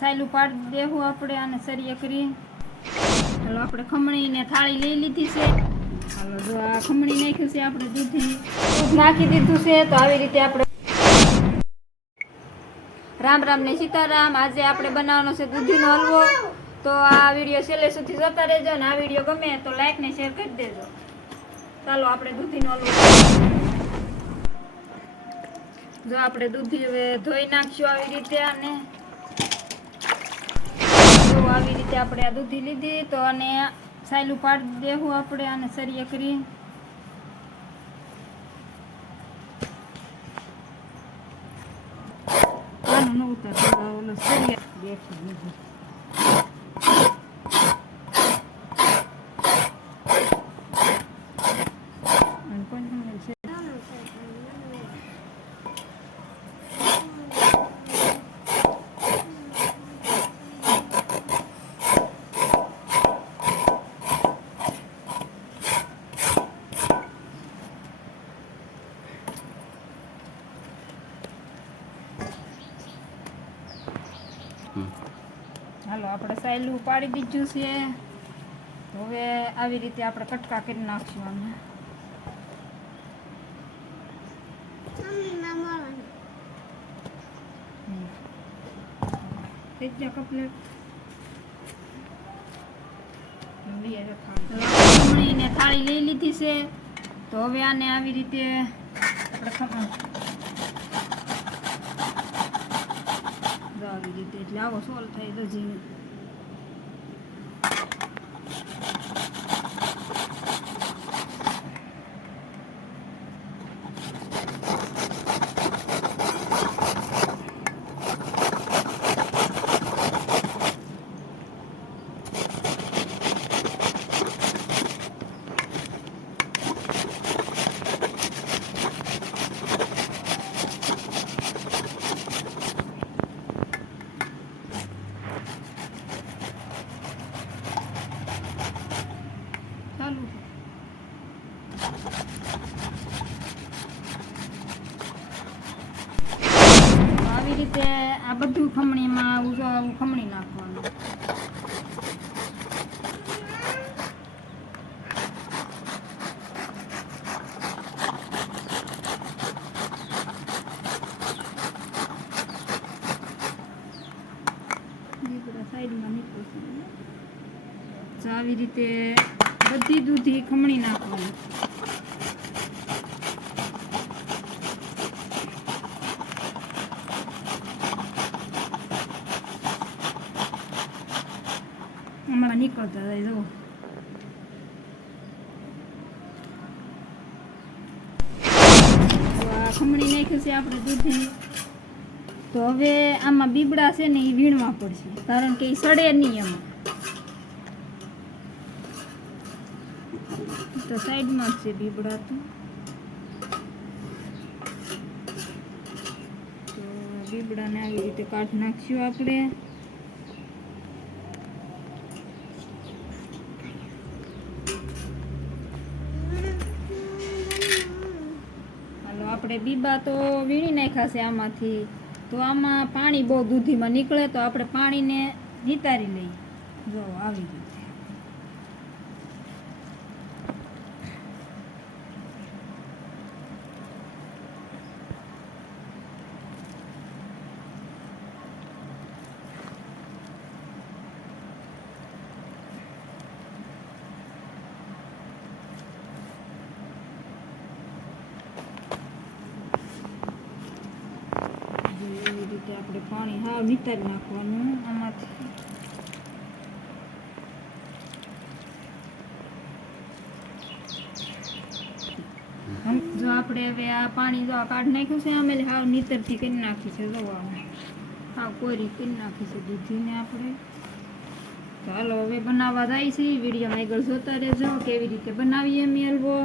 સાયલું પાડી દેવું આપણે અને સરિય કરી. ચાલો આપણે ખમણીને થાળી લઈ લીધી છે. હાલો, જો આ ખમણી નાખ્યું છે આપણે દૂધી દૂધ નાખી દીધું છે, તો આવી રીતે આપણે રામ રામ ને સીતારામ. આજે આપણે બનાવવાનો છે દૂધીનો હલવો. તો આ વીડિયો છેલ્લે સુધી જોતા રહેજો અને આ વીડિયો ગમે તો લાઈક ને શેર કરી દેજો. ચાલો, આપણે દૂધીનો હલવો જો આપણે દૂધી હવે ધોઈ નાખશું આવી રીતે અને આપણે આ દૂધી લીધી તો અને સાયલું પાડી દેવું આપણે અને સરીએ કરી. આનું ન ઉતાર ઓલો સરિયે બેઠી અને કોણ કોણ છે હાલો આપણે સાયલું પાડી દીધું છે. હવે આવી રીતે આપણે કટકા કરી નાખશું ખમણીને થાળી લઈ લીધી છે. તો હવે આને આવી રીતે આપણે આવી રીતે એટલે આવો સોલ થાય તો ચાલુ છે. આવી રીતે આ બધું ખમણીમાં ખમણી નાખવાનું. આવી રીતે બધી દૂધી ખમણી નાખવાની નીકળતા જાય જો આ ખમણી નાખ્યું છે આપણે દૂધની તો હવે આમાં બીબડા છે ને એ વીણવા પડશે? કારણ કે એ સડે નહીં એમાં તો સાઈડમાં જ છે બીબડા તો બીબડાને આવી રીતે કાઢ નાખશું આપણે હાલો આપણે બીબા તો વીણી નાખ્યા છે આમાંથી. તો આમાં પાણી બહુ દૂધીમાં નીકળે તો આપણે પાણીને નિતારી લઈએ. જો, આવી રીતે જો એવી રીતે આપણે પાણી હાવ નિતારી નાખવાનું આમાંથી હમ, જો આપણે હવે આ પાણી જો આ કાઢી નાખ્યું છે આಮೇಲೆ હાવ નીતરથી કરી નાખી છે જો આમાં હાવ કોરી કરી નાખી છે દૂધીને આપણે તો હાલો હવે બનાવવા જાય છે વિડીયોમાં આગળ જોતા રહેજો કેવી રીતે બનાવીએ અમે હલવો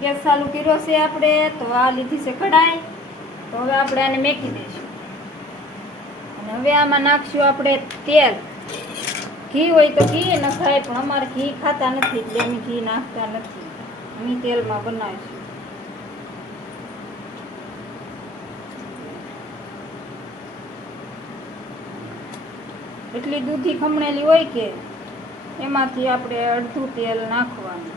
ગેસ ચાલુ કર્યો છે આપણે તો આ લીધી છે કઢાઈ તો હવે આપણે આને મેકી દઈશું અને હવે આમાં નાખશું આપણે તેલ. ઘી હોય તો ઘી નખાય પણ અમારે ઘી ખાતા નથી, એટલે અમે ઘી નાખતા નથી. અમે તેલમાં બનાવીશું. એટલી દૂધી ખમણેલી હોય કે એમાંથી આપણે અડધું તેલ નાખવાનું.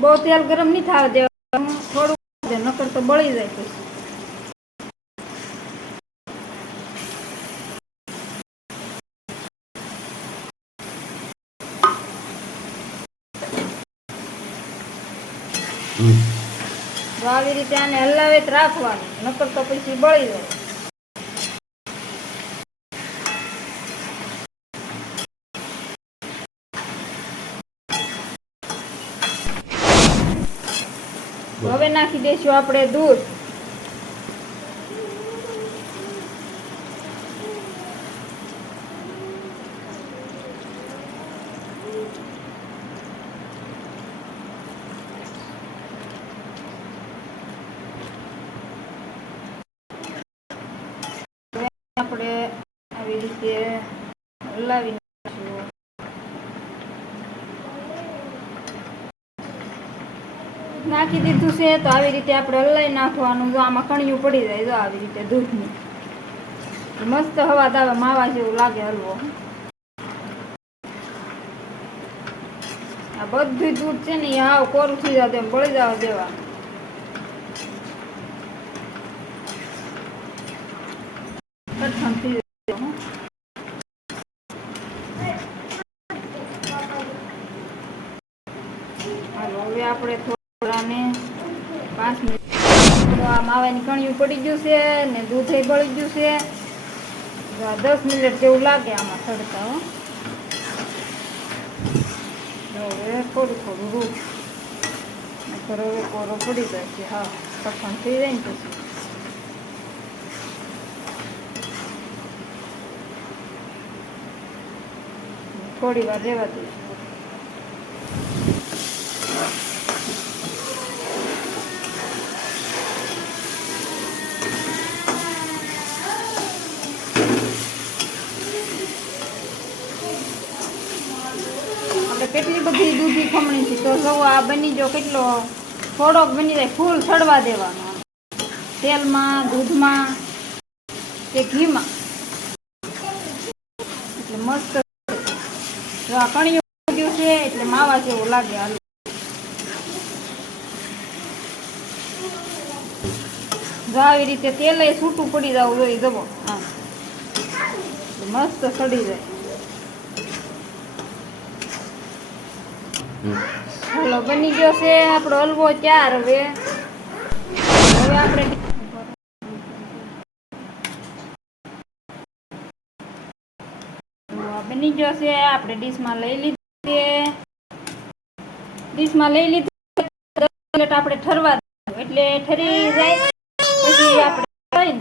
બહુ તેલ ગરમ નહીં થવા દેવાનું. થોડું નકર તો બળી જાય પછી. આવી રીતે આને હલાવે રાખવાનું. નકર તો પછી બળી જાય. હવે નાખી દઈશું આપણે દૂધ હવે આપણે આવી રીતે હલાવી નાખી દીધું છે તો આવી રીતે આપણે હલાવી નાખવાનું. જો આમાં કણિયું પડી જાય જો આવી રીતે દૂધની. મસ્ત હવા દાવે માવા જેવું લાગે હલવો. આ બધું દૂધ છે ને આવ કોરું થઈ જવા દે બળી જવા દેવા. કઠણ થઈ હો. હાલો હવે આપણે થોડાને પાંચ મિનિટ. આ માવાની કણિયું પડી ગયું છે ને દૂધે બળી ગયું છે. દસ મિનિટ જેવું લાગે આમાં તડકા, હો. હવે થોડું થોડું રૂપ. હવે કોરો પડી જાય છે. હા, કઠણ થઈ જાય ને પછી. થોડી વાર રહેવા દઈશું. કેટલી બધી દૂધી ખમણી છે? તો જો આ બની જો કેટલો થોડોક બની જાય, ફૂલ સડવા દેવાનો. તેલમાં, દૂધમાં કે ઘીમાં? એટલે મસ્ત. જો આ કણિયું ઉગ્યું છે, એટલે માવા જેવું લાગે જો આવી રીતે તેલ છૂટું પડી જવું જોઈએ જવો. હા. મસ્ત સડી જાય. હલો, બની ગયો છે આપણો હલવો ચાર હવે. હવે આપણે બની ગયો છે, આપણે ડીશમાં લઈ લીધી ડીશમાં લઈ લીધી દસ આપણે ઠરવા. એટલે ઠરી જાય, પછી આપણે